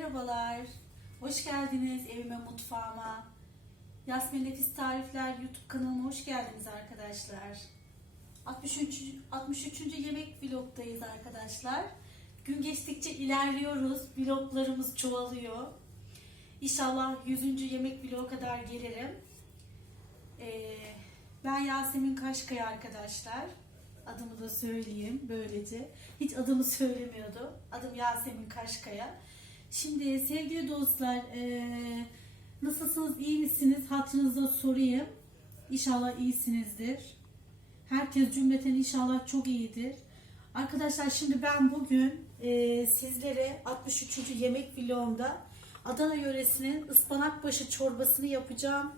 merhabalar. Hoş geldiniz evime, mutfağıma. Yasmin Nefis Tarifler YouTube kanalıma hoş geldiniz arkadaşlar. 63. 63. yemek vlogdayız arkadaşlar. Gün geçtikçe ilerliyoruz. Vloglarımız çoğalıyor. İnşallah 100. yemek vlogu kadar gelirim. Ee, ben Yasemin Kaşkaya arkadaşlar. Adımı da söyleyeyim böylece. Hiç adımı söylemiyordu. Adım Yasemin Kaşkaya. Şimdi sevgili dostlar eee, nasılsınız iyi misiniz hatırınıza sorayım. İnşallah iyisinizdir. Herkes cümleten inşallah çok iyidir. Arkadaşlar şimdi ben bugün eee, sizlere 63. yemek vlogumda Adana yöresinin ıspanakbaşı çorbasını yapacağım.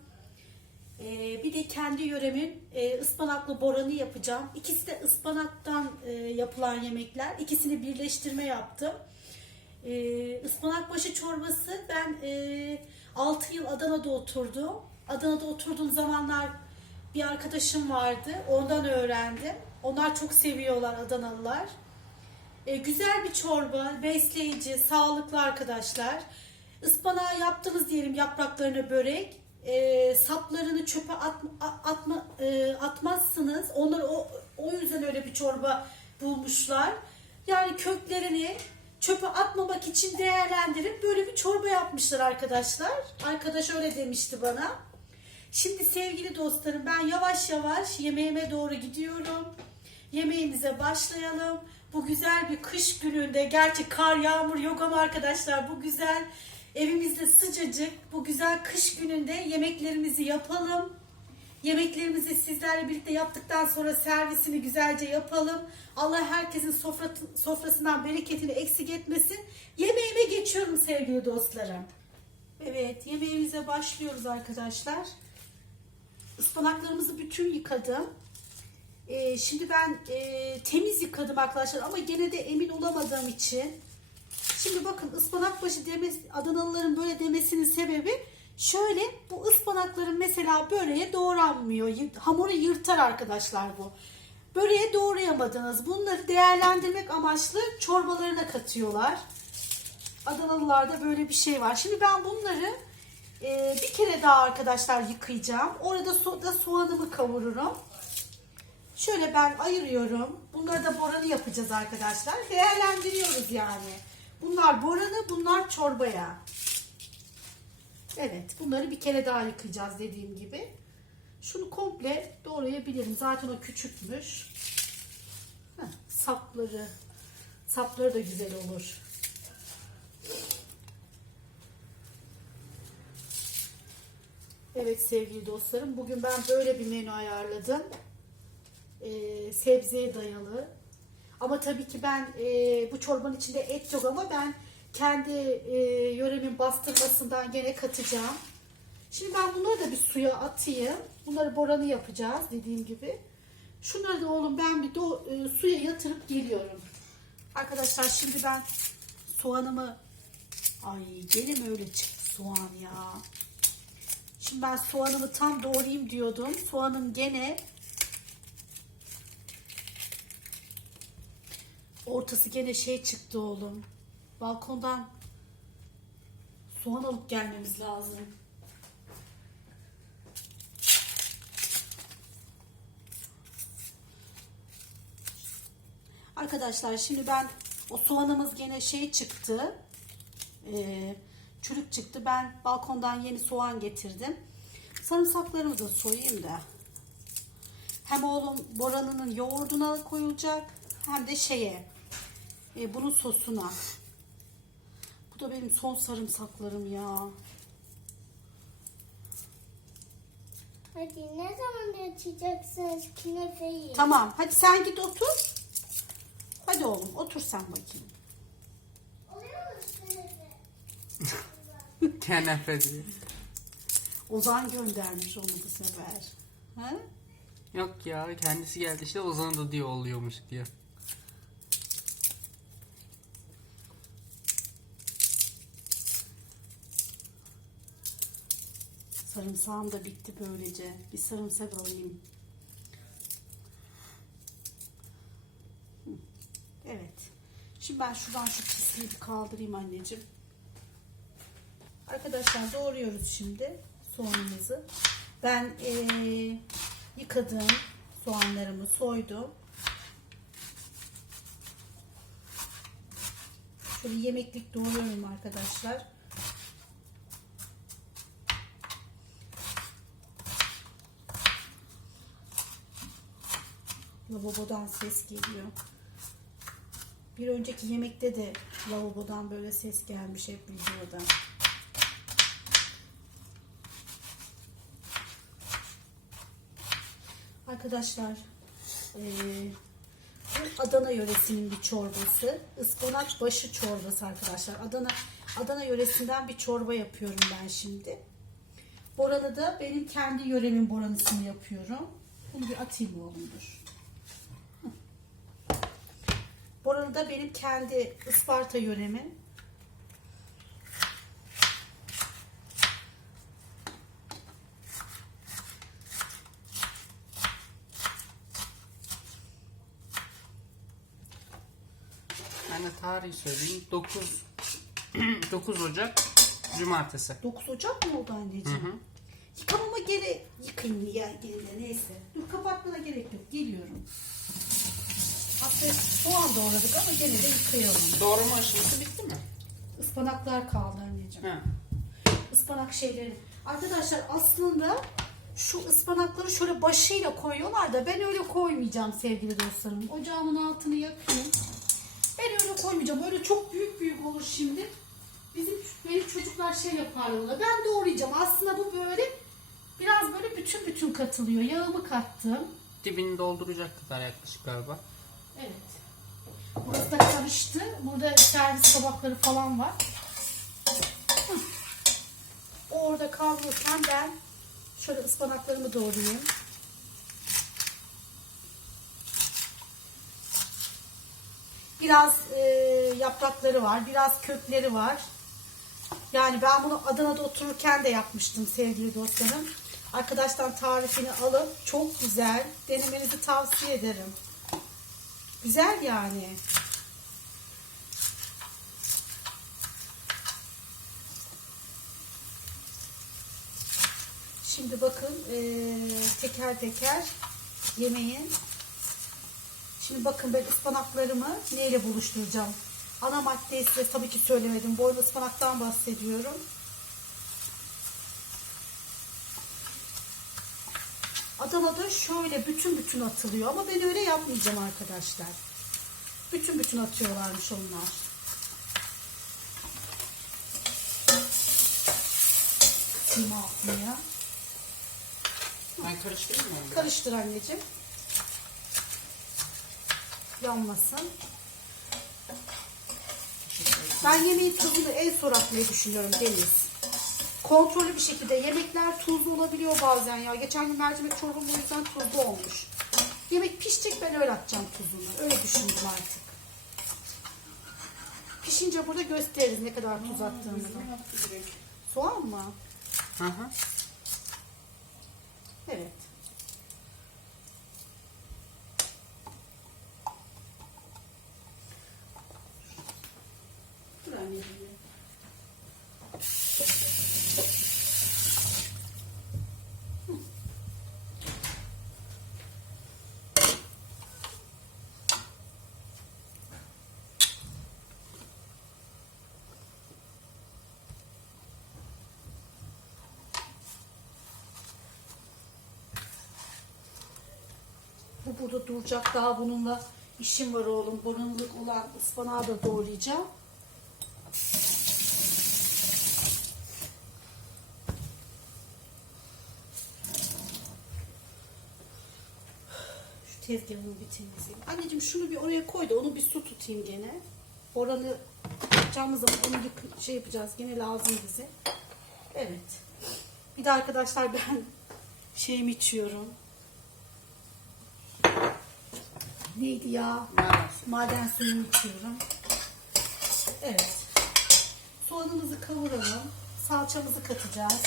Ee, bir de kendi yöremin e, ıspanaklı boranı yapacağım. İkisi de ıspanaktan e, yapılan yemekler. İkisini birleştirme yaptım. Ee, ıspanakbaşı çorbası ben e, 6 yıl Adana'da oturdum. Adana'da oturduğum zamanlar bir arkadaşım vardı. Ondan öğrendim. Onlar çok seviyorlar Adanalılar. E, güzel bir çorba, besleyici, sağlıklı arkadaşlar. Ispanağı yaptınız diyelim yapraklarını börek. E, saplarını çöpe at, atma, e, atmazsınız. Onlar o, o yüzden öyle bir çorba bulmuşlar. Yani köklerini çöpe atmamak için değerlendirip böyle bir çorba yapmışlar arkadaşlar. Arkadaş öyle demişti bana. Şimdi sevgili dostlarım ben yavaş yavaş yemeğime doğru gidiyorum. Yemeğimize başlayalım. Bu güzel bir kış gününde gerçi kar yağmur yok ama arkadaşlar bu güzel evimizde sıcacık bu güzel kış gününde yemeklerimizi yapalım. Yemeklerimizi sizlerle birlikte yaptıktan sonra servisini güzelce yapalım. Allah herkesin sofra, sofrasından bereketini eksik etmesin. Yemeğime geçiyorum sevgili dostlarım. Evet yemeğimize başlıyoruz arkadaşlar. Ispanaklarımızı bütün yıkadım. Ee, şimdi ben e, temiz yıkadım arkadaşlar ama gene de emin olamadığım için. Şimdi bakın ıspanakbaşı demesi, Adanalıların böyle demesinin sebebi şöyle bu ıspanakların mesela böreğe doğranmıyor. Hamuru yırtar arkadaşlar bu. Böreğe doğrayamadınız. Bunları değerlendirmek amaçlı çorbalarına katıyorlar. Adanalılarda böyle bir şey var. Şimdi ben bunları e, bir kere daha arkadaşlar yıkayacağım. Orada so- da soğanımı kavururum. Şöyle ben ayırıyorum. Bunları da boranı yapacağız arkadaşlar. Değerlendiriyoruz yani. Bunlar boranı, bunlar çorbaya. Evet, bunları bir kere daha yıkayacağız dediğim gibi. Şunu komple doğrayabilirim. Zaten o küçükmüş. Heh, sapları, sapları da güzel olur. Evet sevgili dostlarım, bugün ben böyle bir menü ayarladım e, sebzeye dayalı. Ama tabii ki ben e, bu çorbanın içinde et yok ama ben kendi e, yöremin bastırmasından gene katacağım. Şimdi ben bunları da bir suya atayım. Bunları boranı yapacağız dediğim gibi. Şunları da oğlum ben bir do, e, suya yatırıp geliyorum. Arkadaşlar şimdi ben soğanımı ay gene mi öyle çıktı soğan ya. Şimdi ben soğanımı tam doğrayayım diyordum. Soğanım gene Ortası gene şey çıktı oğlum. Balkondan soğan alıp gelmemiz lazım. Arkadaşlar şimdi ben o soğanımız gene şey çıktı. Ee, çürük çıktı. Ben balkondan yeni soğan getirdim. Sarımsaklarımı da soyayım da. Hem oğlum Boran'ın yoğurduna koyulacak hem de şeye e, bunun sosuna. Bu da benim son sarımsaklarım ya. Hadi ne zaman açacaksınız künefeyi? Tamam hadi sen git otur. Hadi oğlum otur sen bakayım. Oluyor mu künefe? Kenefe diye. Ozan göndermiş onu bu sefer. Ha? Yok ya kendisi geldi işte Ozan'ı da diyor oluyormuş diyor. Sarımsağım da bitti böylece. Bir sarımsak alayım. Evet. Şimdi ben şuradan şu pisliği bir kaldırayım anneciğim. Arkadaşlar doğruyoruz şimdi soğanımızı. Ben eee, yıkadım soğanlarımı soydum. Şöyle yemeklik doğruyorum arkadaşlar. Lavabodan ses geliyor. Bir önceki yemekte de lavabodan böyle ses gelmiş hep videoda. Arkadaşlar eee, bu Adana yöresinin bir çorbası. Ispanak başı çorbası arkadaşlar. Adana Adana yöresinden bir çorba yapıyorum ben şimdi. Boranı da benim kendi yöremin boranısını yapıyorum. Bunu bir atayım oğlum dur. Boranı da benim kendi Isparta yöremin. Ben de tarihi söyleyeyim. 9 9 Ocak Cumartesi. 9 Ocak mı oldu anneciğim? Yıkamama gerek... Yıkayayım ya gelince neyse. Dur kapatmana gerek yok. Geliyorum. Aslında soğan doğradık ama gene de yıkayalım. Doğrama aşaması bitti mi? Ispanaklar kaldı anneciğim. Ha. Ispanak şeyleri. Arkadaşlar aslında şu ıspanakları şöyle başıyla koyuyorlar da ben öyle koymayacağım sevgili dostlarım. Ocağımın altını yakayım. Ben öyle koymayacağım. Öyle çok büyük büyük olur şimdi. Bizim benim çocuklar şey yaparlar ona. Ben doğrayacağım. Aslında bu böyle biraz böyle bütün bütün katılıyor. Yağımı kattım. Dibini dolduracak kadar yaklaşık galiba. Evet. Burası da karıştı. Burada servis tabakları falan var. Orada kavrulurken ben şöyle ıspanaklarımı doğrayayım. Biraz e, yaprakları var, biraz kökleri var. Yani ben bunu Adana'da otururken de yapmıştım sevgili dostlarım. Arkadaştan tarifini alıp çok güzel denemenizi tavsiye ederim. Güzel yani. Şimdi bakın eee, teker teker yemeğin. Şimdi bakın ben ıspanaklarımı neyle buluşturacağım? Ana maddeyi size tabii ki söylemedim. Boynu ıspanaktan bahsediyorum. Adana'da şöyle bütün bütün atılıyor ama ben öyle yapmayacağım arkadaşlar. Bütün bütün atıyorlarmış onlar. Sima atmaya. Ben karıştırayım mı? Karıştır anneciğim. Yanmasın. Ben yemeğin tuzunu en son atmayı düşünüyorum Deniz. Kontrollü bir şekilde. Yemekler tuzlu olabiliyor bazen ya. Geçen gün mercimek çorbam o yüzden tuzlu olmuş. Yemek pişecek ben öyle atacağım tuzunu. Öyle düşündüm artık. Pişince burada gösteririz ne kadar tuz attığımızı. Soğan mı? Hı hı. Evet. Dur anneciğim. Hı. Bu burada duracak. Daha bununla işim var oğlum. Burunluk olan ıspanağı da doğrayacağım. Şu tezgahımı bir temizleyeyim. Anneciğim şunu bir oraya koy da onu bir su tutayım gene. Oranı yapacağımız zaman onu yık- şey yapacağız. Gene lazım bize. Evet. Bir de arkadaşlar ben şeyimi içiyorum. Neydi ya? Maalesef. Maden suyunu içiyorum. Evet. Soğanımızı kavuralım. Salçamızı katacağız.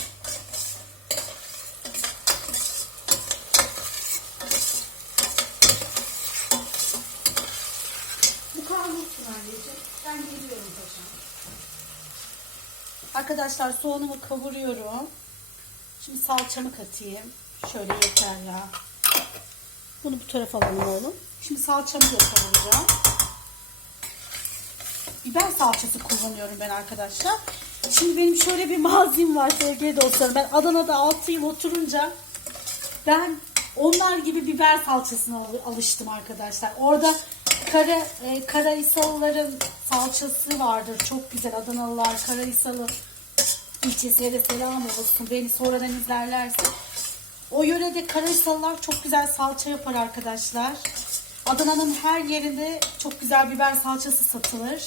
Bu kavrulsun anneciğim. Ben geliyorum paşam. Arkadaşlar soğanumu kavuruyorum. Şimdi salçamı katayım. Şöyle yeter ya. Bunu bu tarafa alalım oğlum. Şimdi salçamı da. Biber salçası kullanıyorum ben arkadaşlar. Şimdi benim şöyle bir mazim var sevgili dostlarım. Ben Adana'da 6 yıl oturunca ben onlar gibi biber salçasına al- alıştım arkadaşlar. Orada Kara, e, Karahisalıların salçası vardır. Çok güzel Adanalılar Karahisalı ilçesine de selam olsun. Beni sonradan izlerlerse. O yörede Karahisalılar çok güzel salça yapar arkadaşlar. Adana'nın her yerinde çok güzel biber salçası satılır.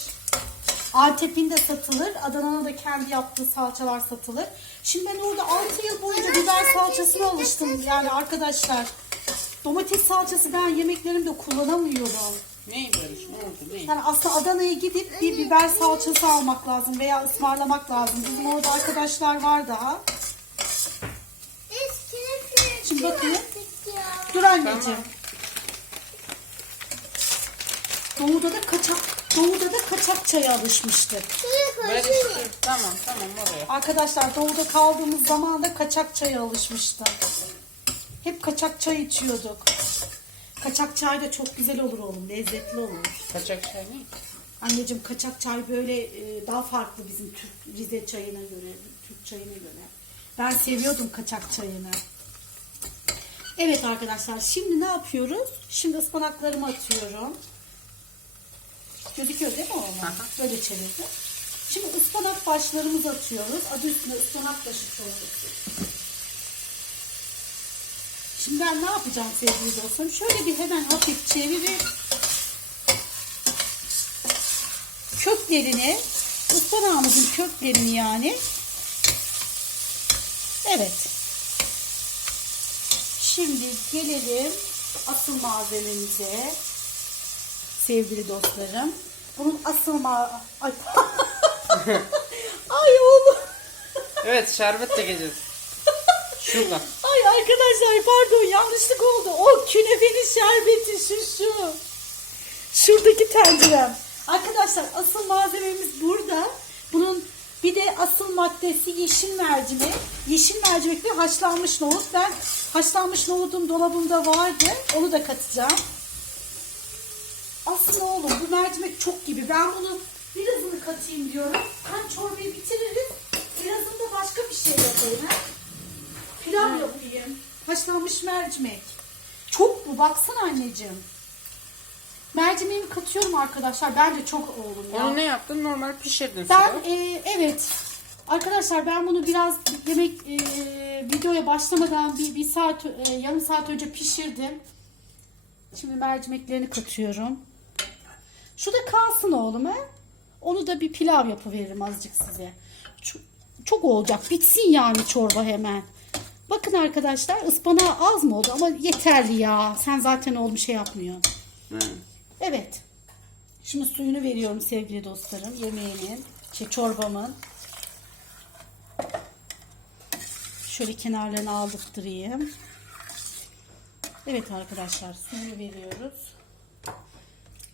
Antep'in de satılır. Adana'nın da kendi yaptığı salçalar satılır. Şimdi ben orada 6 yıl boyunca biber salçasına alıştım yani arkadaşlar. Domates salçası ben yemeklerimde kullanamıyorum. Ne Barış? Ne oldu? Ne? Yani aslında Adana'ya gidip bir biber salçası almak lazım veya ısmarlamak lazım. Bizim orada arkadaşlar var daha. Şimdi bakın. Dur anneciğim. Tamam. Doğuda da kaçak Doğuda da kaçak çaya alışmıştık. Şuraya Barış. koysana. Tamam tamam oraya. Arkadaşlar doğuda kaldığımız zaman da kaçak çaya alışmıştım. Hep kaçak çay içiyorduk. Kaçak çay da çok güzel olur oğlum. Lezzetli olur. Kaçak çay ne? Anneciğim kaçak çay böyle e, daha farklı bizim Türk Rize çayına göre, Türk çayına göre. Ben seviyordum kaçak çayını. Evet arkadaşlar şimdi ne yapıyoruz? Şimdi ıspanaklarımı atıyorum. Gözüküyor değil mi? Aha. Böyle çevirdim. Şimdi ıspanak başlarımızı atıyoruz. Adı üstünde ıspanak başı çorbası. Şimdi ben ne yapacağım sevgili dostlarım? Şöyle bir hemen hafif çevirip köklerini, ıspanağımızın köklerini yani. Evet. Şimdi gelelim asıl malzememize. Sevgili dostlarım. Bunun asıl ma... Ay, Ay oğlum. Evet şerbet de geleceğiz. Şuradan. Ay arkadaşlar pardon yanlışlık oldu. O künefenin şerbeti şu şu. Şuradaki tencerem. Arkadaşlar asıl malzememiz burada. Bunun bir de asıl maddesi yeşil mercimek. Yeşil mercimek ve haşlanmış nohut. Ben haşlanmış nohudum dolabımda vardı. Onu da katacağım. Aslında oğlum bu mercimek çok gibi. Ben bunu birazını katayım diyorum. Hem çorbayı bitiririz. Birazını da başka bir şey yapayım. He? Pilav yapayım. Haşlanmış mercimek. Çok bu baksana anneciğim. Mercimeğimi katıyorum arkadaşlar. Bence çok oğlum ya. Onu ne yaptın? Normal pişirdin Ben e, evet arkadaşlar ben bunu biraz yemek e, videoya başlamadan bir, bir saat e, yarım saat önce pişirdim. Şimdi mercimeklerini katıyorum. Şu da kalsın oğlum he. Onu da bir pilav yapıveririm azıcık size. Çok, çok olacak. Bitsin yani çorba hemen. Bakın arkadaşlar ıspanağı az mı oldu ama yeterli ya. Sen zaten oğlum şey yapmıyorsun. Hı. Evet. Şimdi suyunu veriyorum sevgili dostlarım. Yemeğimin, şey, çorbamın. Şöyle kenarlarını aldırtırayım. Evet arkadaşlar suyunu veriyoruz.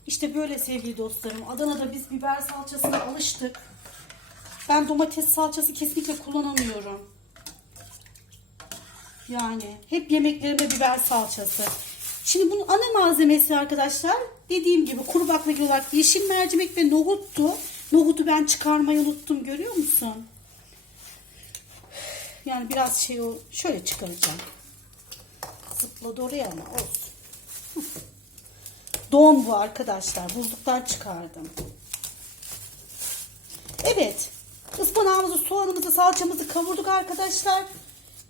İşte böyle sevgili dostlarım. Adana'da biz biber salçasına alıştık. Ben domates salçası kesinlikle kullanamıyorum. Yani hep yemeklerimde biber salçası. Şimdi bunun ana malzemesi arkadaşlar dediğim gibi kuru baklagil olarak yeşil mercimek ve nohuttu. Nohutu ben çıkarmayı unuttum görüyor musun? Yani biraz şey o şöyle çıkaracağım. Zıpladı oraya ama olsun. Don bu arkadaşlar. Buzluktan çıkardım. Evet. Ispanağımızı, soğanımızı, salçamızı kavurduk arkadaşlar.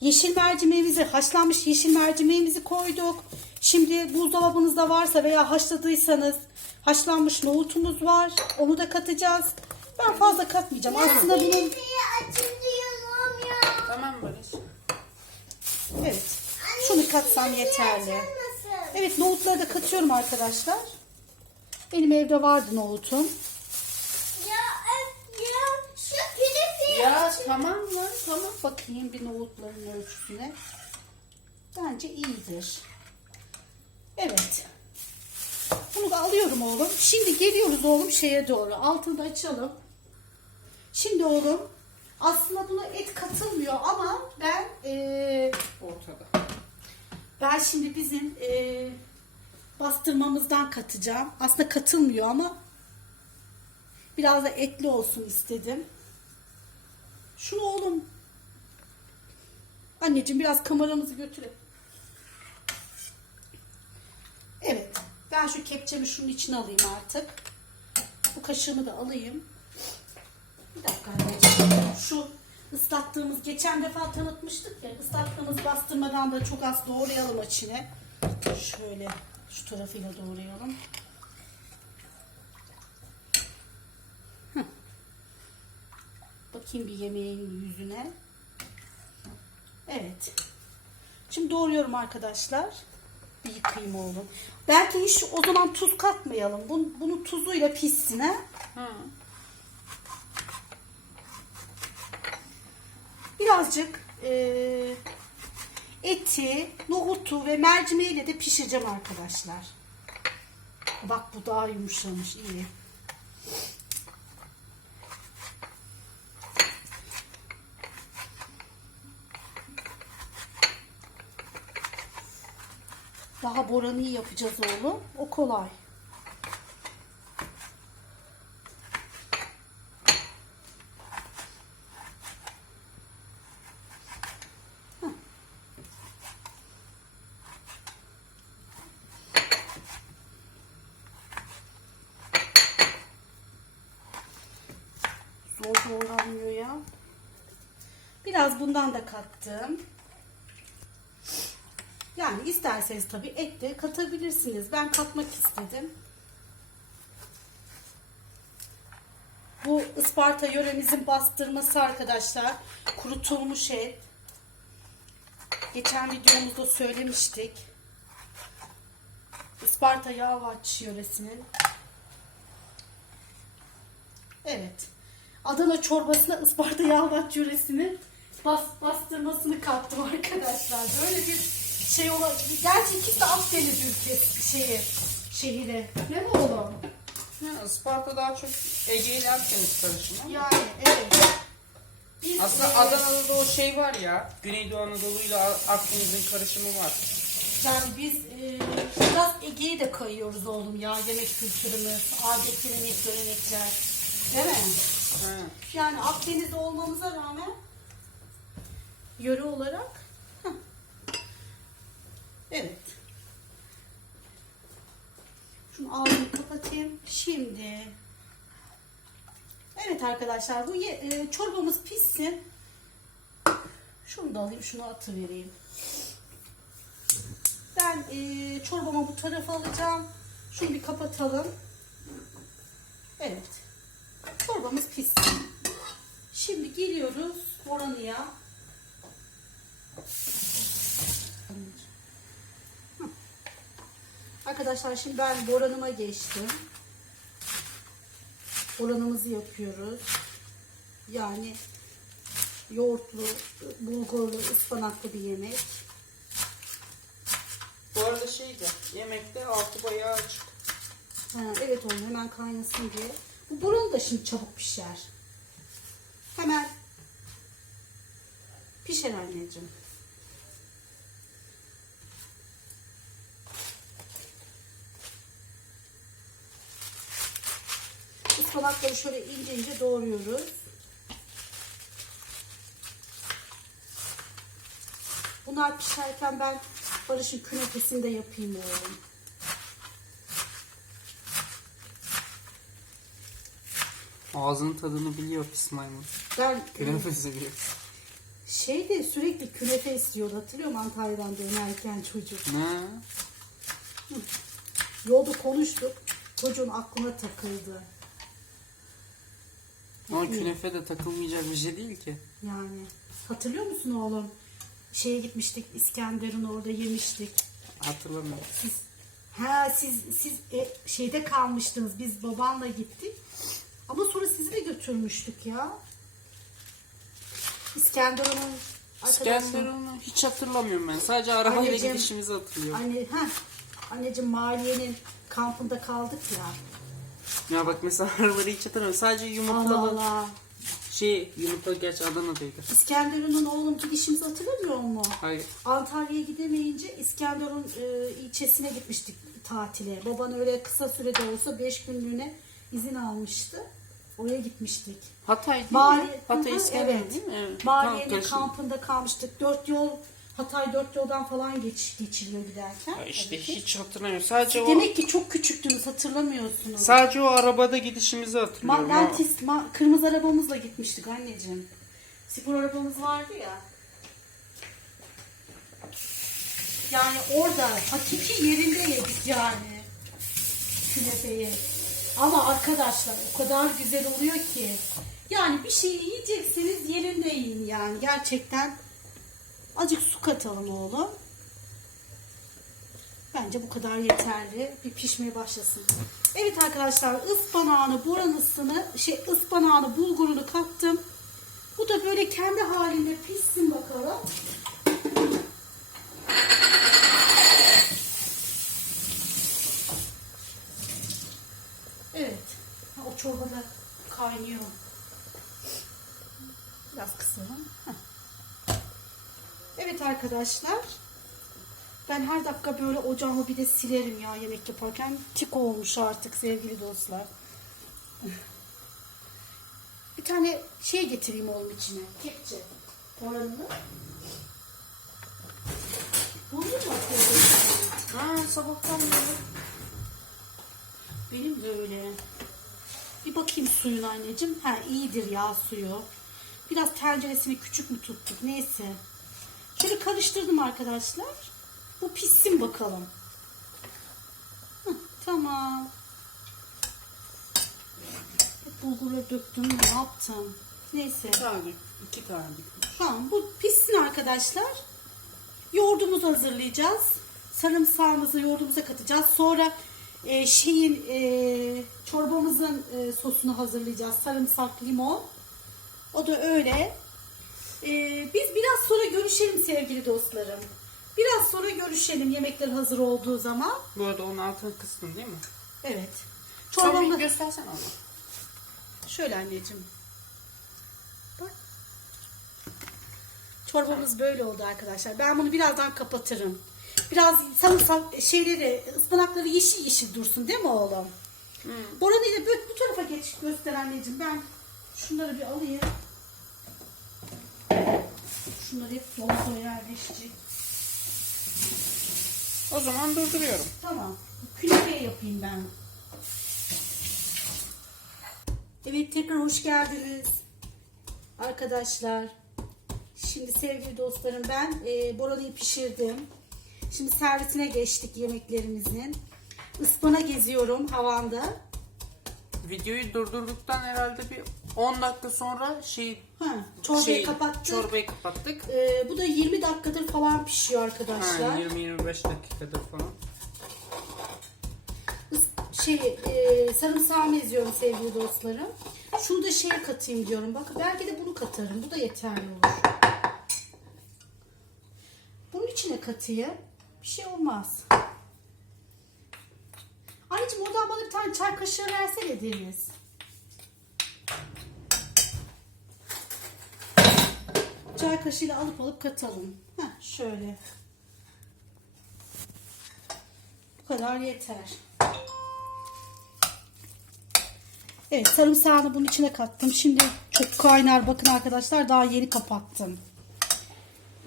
Yeşil mercimeğimizi, haşlanmış yeşil mercimeğimizi koyduk. Şimdi buzdolabınızda varsa veya haşladıysanız haşlanmış nohutumuz var. Onu da katacağız. Ben fazla katmayacağım. Aslında bunun. Tamam Barış. evet. Şunu katsam yeterli. Evet nohutları da katıyorum arkadaşlar. Benim evde vardı nohutum. Ya, ya şu kinefeyi Ya tamam ya. Tamam bakayım bir nohutların ölçüsüne. Bence iyidir. Evet. Bunu da alıyorum oğlum. Şimdi geliyoruz oğlum şeye doğru. Altını da açalım. Şimdi oğlum Aslında buna et katılmıyor ama ben eee, Ortada. Ben şimdi bizim eee, bastırmamızdan katacağım. Aslında katılmıyor ama biraz da etli olsun istedim. Şunu oğlum. Anneciğim biraz kameramızı götüre. Evet. Ben şu kepçemi şunun içine alayım artık. Bu kaşığımı da alayım. Bir dakika anneciğim. Şu ıslattığımız, geçen defa tanıtmıştık ya. ıslattığımız bastırmadan da çok az doğrayalım içine. Şöyle şu tarafıyla doğrayalım. Hıh. Bakayım bir yemeğin yüzüne. Evet. Şimdi doğruyorum arkadaşlar. Bir yıkayayım oğlum. Belki hiç o zaman tuz katmayalım. Bunu, bunu tuzuyla pişsin ha. Hı. Birazcık eee, eti, nohutu ve mercimeğiyle de pişireceğim arkadaşlar. Bak bu daha yumuşamış iyi. Daha boranıyı yapacağız oğlum. O kolay. Zor doğranmıyor ya. Biraz bundan da kattım. Yani isterseniz tabii et de katabilirsiniz. Ben katmak istedim. Bu Isparta yöremizin bastırması arkadaşlar. Kurutulmuş et. Geçen videomuzda söylemiştik. Isparta Yağvaç yöresinin. Evet. Adana çorbasına Isparta Yağvaç yöresinin bas, bastırmasını kattım arkadaşlar. Böyle bir şey olabilir. Gerçi ikisi de Akdeniz ülkesi şeyi, şehri. Ne mi oğlum? Ya, Isparta daha çok Ege ile Akdeniz karışımı. Yani evet. Biz, Aslında e, Adana'da da o şey var ya. Güneydoğu Anadolu ile Akdeniz'in karışımı var. Yani biz e, biraz Ege'ye de kayıyoruz oğlum ya yemek kültürümüz, adet gelenek görenekler. Değil mi? He. Yani Akdeniz'de olmamıza rağmen yöre olarak heh. evet. Şunu ağzını kapatayım. Şimdi evet arkadaşlar bu e, çorbamız pişsin. Şunu da alayım, şunu atıvereyim. Ben e, çorbamı bu tarafa alacağım. Şunu bir kapatalım. Evet. Çorbamız pişsin. Şimdi geliyoruz oranıya. Hı. Arkadaşlar şimdi ben boranıma geçtim. Boranımızı yapıyoruz. Yani yoğurtlu, bulgurlu, ıspanaklı bir yemek. Bu arada şey de yemekte altı bayağı açık. Ha, evet oğlum hemen kaynasın diye. Bu boranı da şimdi çabuk pişer. Hemen pişer anneciğim. Ispanakları şöyle ince ince doğruyoruz. Bunlar pişerken ben Barış'ın künefesini de yapayım oğlum. Ağzının tadını biliyor pis maymun. Ben Künefesi biliyor. Şey de sürekli künefe istiyordu hatırlıyor musun Antalya'dan dönerken çocuk. Ne? Yolda konuştuk. Çocuğun aklına takıldı. Ama künefe de takılmayacak bir şey değil ki. Yani hatırlıyor musun oğlum? Şeye gitmiştik İskenderun orada yemiştik. Hatırlamıyorum. Siz ha siz siz e, şeyde kalmıştınız. Biz babanla gittik. Ama sonra sizi de götürmüştük ya. İskenderun'un. İskenderun'u hiç hatırlamıyorum ben. Sadece arabayla Anneciğim, gidişimizi hatırlıyorum. Anne, ha, anneciğim maliyenin kampında kaldık ya. Ya bak mesela arabayı hiç hatırlamıyorum. Sadece yumurtalı Allah. Şey yumurta gerçi Adana'daydı. İskenderun'un oğlum gidişimizi hatırlamıyor musun? Hayır. Antalya'ya gidemeyince İskenderun e, ilçesine gitmiştik tatile. Baban öyle kısa sürede olsa 5 günlüğüne izin almıştı. Oraya gitmiştik. Hatay değil Mali- mi? Hatay İskenderun evet. değil mi? Evet. Maliye'nin kampında kalmıştık. Dört yol Hatay dört yoldan falan geç, geçiliyor giderken. Ya işte Tabii ki. hiç hatırlamıyorum. Sadece o Demek ki çok küçüktünüz hatırlamıyorsunuz. sadece o arabada gidişimizi hatırlıyorum. Ma- Mantis, ma- kırmızı arabamızla gitmiştik anneciğim. Spor arabamız vardı ya. Yani orada hakiki yerinde yedik yani. Künefeyi. Ama arkadaşlar o kadar güzel oluyor ki. Yani bir şeyi yiyecekseniz yerinde yiyin yani. Gerçekten azıcık su katalım oğlum. Bence bu kadar yeterli. Bir pişmeye başlasın. Evet arkadaşlar ıspanağını, buranısını, şey ıspanağını, bulgurunu kattım. Bu da böyle kendi halinde pişsin bakalım. Evet. O çorba da kaynıyor. Biraz kısalım. Evet arkadaşlar. Ben her dakika böyle ocağımı bir de silerim ya yemek yaparken. Tik olmuş artık sevgili dostlar. Bir tane şey getireyim oğlum içine. Kepçe. Oranını. Bunu mu? Ha sabahtan beri. Benim de öyle. Bir bakayım suyun anneciğim. Ha iyidir ya suyu. Biraz tenceresini küçük mü tuttuk neyse. Şöyle karıştırdım arkadaşlar. Bu pişsin bakalım. Hah, tamam. Hep bulgurları döktüm ne yaptım. Neyse. Tane. iki tane. Tamam bu pişsin arkadaşlar. Yoğurdumuzu hazırlayacağız. Sarımsağımızı yoğurdumuza katacağız. Sonra e, şeyin e, çorbamızın e, sosunu hazırlayacağız. Sarımsak, limon. O da öyle. E, biz biraz sonra görüşelim sevgili dostlarım. Biraz sonra görüşelim yemekler hazır olduğu zaman. Bu arada onun altını kıstın değil mi? Evet. Çorbamı göstersene ama. Şöyle anneciğim. Bak. Çorbamız böyle oldu arkadaşlar. Ben bunu birazdan kapatırım. Biraz sarımsak şeyleri, ıspanakları yeşil yeşil dursun değil mi oğlum? Hı. Boran'ı da bu, bu tarafa geç göster anneciğim. Ben şunları bir alayım. Şunları hep dolaba yerleşecek. O zaman durduruyorum. Tamam. Künefe yapayım ben. Evet tekrar hoş geldiniz. Arkadaşlar. Şimdi sevgili dostlarım ben e, boranıyı pişirdim. Şimdi servisine geçtik yemeklerimizin. Ispana geziyorum havanda. Videoyu durdurduktan herhalde bir 10 dakika sonra şey Ha, çorbayı şey, kapattık. Çorbayı kapattık. E, bu da 20 dakikadır falan pişiyor arkadaşlar. Ha, 20-25 dakikadır falan. Şey e, sarımsağımı eziyorum sevgili dostlarım. Şunu da şeye katayım diyorum. Bak belki de bunu katarım. Bu da yeterli olur. Bunun içine katayım. Bir şey olmaz. Anneciğim oradan bana bir tane çay kaşığı versene Deniz. Çay kaşığıyla alıp alıp katalım. Heh, şöyle. Bu kadar yeter. Evet sarımsağını bunun içine kattım. Şimdi çok kaynar. Bakın arkadaşlar daha yeni kapattım.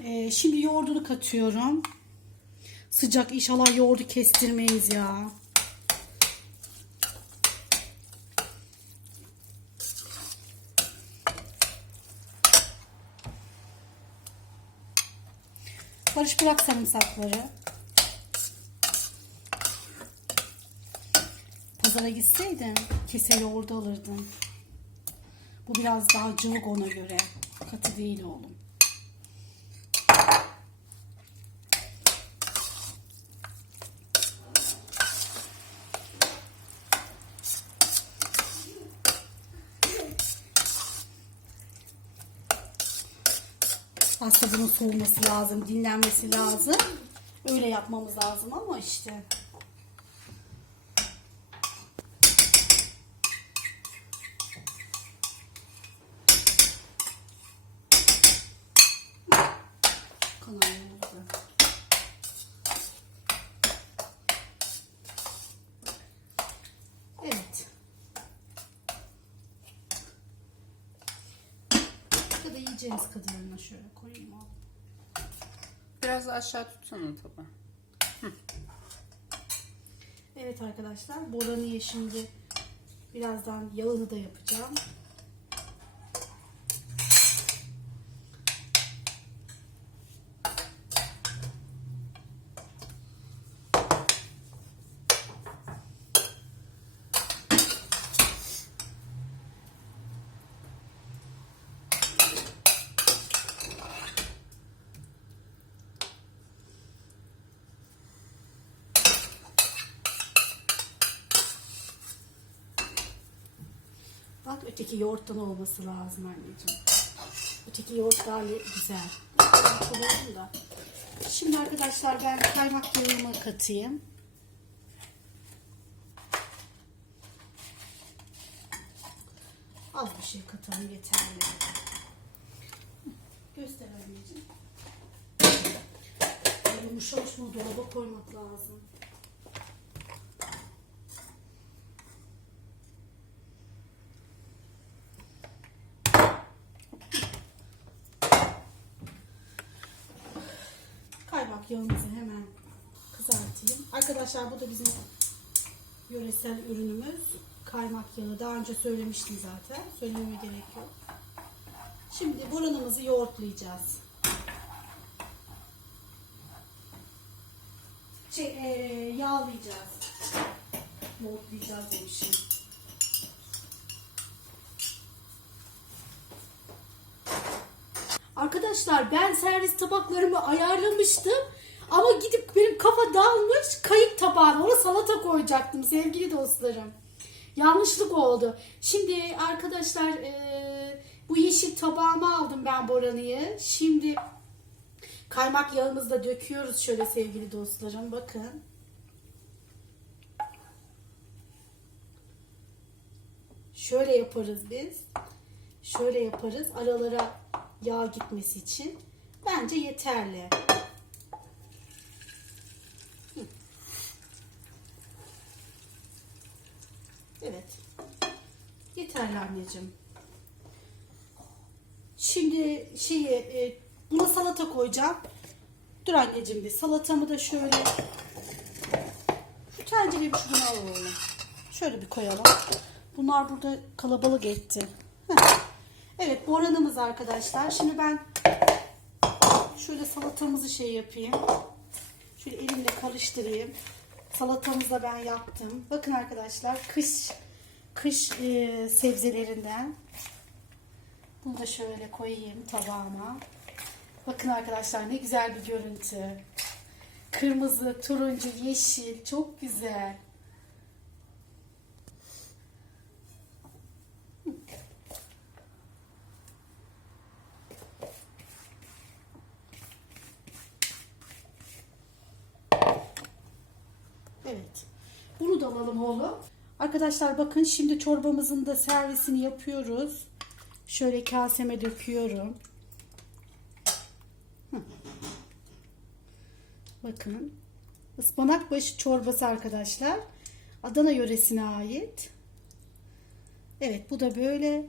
Ee, şimdi yoğurdunu katıyorum. Sıcak inşallah yoğurdu kestirmeyiz ya. Barış bırak sarımsakları. Pazara gitseydin kese yoğurdu alırdın. Bu biraz daha cıvık ona göre. Katı değil oğlum. Bunun soğuması lazım, dinlenmesi lazım. Öyle yapmamız lazım ama işte. kanalımızda. Evet. Ya da yiyeceğimiz kadarını şöyle koyayım. oğlum. Biraz aşağı tutsana tabağı. Evet arkadaşlar Bora'nın şimdi birazdan yağını da yapacağım. Bak öteki yoğurttan olması lazım anneciğim. Öteki yoğurt daha güzel. Da. Şimdi arkadaşlar ben kaymak yağımı katayım. Az bir şey katalım yeterli. Göster anneciğim. Yumuşamış mı dolaba koymak lazım. Yağımızı hemen kızartayım. Arkadaşlar bu da bizim yöresel ürünümüz. Kaymak yağı. Daha önce söylemiştim zaten. Söylememe gerek yok. Şimdi buranımızı yoğurtlayacağız. Şey, eee, yağlayacağız. Yoğurtlayacağız demişim. Arkadaşlar ben servis tabaklarımı ayarlamıştım. Ama gidip benim kafa dalmış kayık tabağına ona salata koyacaktım sevgili dostlarım. Yanlışlık oldu. Şimdi arkadaşlar eee, bu yeşil tabağıma aldım ben Boran'ıyı. Şimdi kaymak yağımızı da döküyoruz şöyle sevgili dostlarım. Bakın. Şöyle yaparız biz. Şöyle yaparız. Aralara yağ gitmesi için. Bence yeterli. Evet. Yeterli anneciğim. Şimdi şeyi e, buna salata koyacağım. Dur anneciğim bir salatamı da şöyle şu tencereyi bir şuradan alalım. Şöyle bir koyalım. Bunlar burada kalabalık etti. Heh. Evet boranımız arkadaşlar. Şimdi ben şöyle salatamızı şey yapayım. Şöyle elimle karıştırayım. Salatamızı da ben yaptım. Bakın arkadaşlar kış kış e, sebzelerinden. Bunu da şöyle koyayım tabağıma. Bakın arkadaşlar ne güzel bir görüntü. Kırmızı, turuncu, yeşil çok güzel. Evet. Bunu da alalım oğlum. Arkadaşlar bakın şimdi çorbamızın da servisini yapıyoruz. Şöyle kaseme döküyorum. Bakın. Ispanak başı çorbası arkadaşlar. Adana yöresine ait. Evet bu da böyle.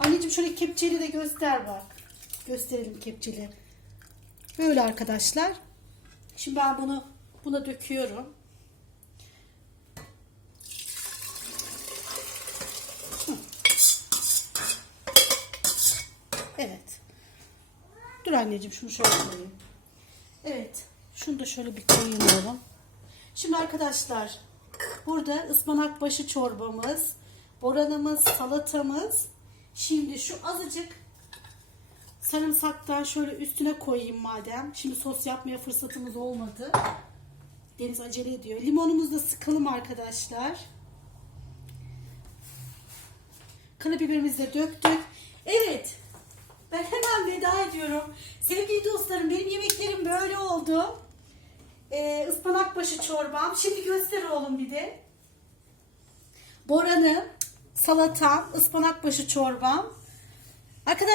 Anneciğim şöyle kepçeli de göster bak. Gösterelim kepçeli. Böyle arkadaşlar. Şimdi ben bunu buna döküyorum. Evet. Dur anneciğim şunu şöyle koyayım. Evet. Şunu da şöyle bir koyayım oğlum. Şimdi arkadaşlar burada ıspanak başı çorbamız, boranımız, salatamız. Şimdi şu azıcık sarımsaktan şöyle üstüne koyayım madem. Şimdi sos yapmaya fırsatımız olmadı. Deniz acele ediyor. Limonumuzu da sıkalım arkadaşlar. Karabiberimizi de döktük. Evet. Ben hemen veda ediyorum. Sevgili dostlarım benim yemeklerim böyle oldu. Ee, ıspanak başı çorbam. Şimdi göster oğlum bir de. Boran'ım, salatam, ıspanak başı çorbam. Arkadaşlar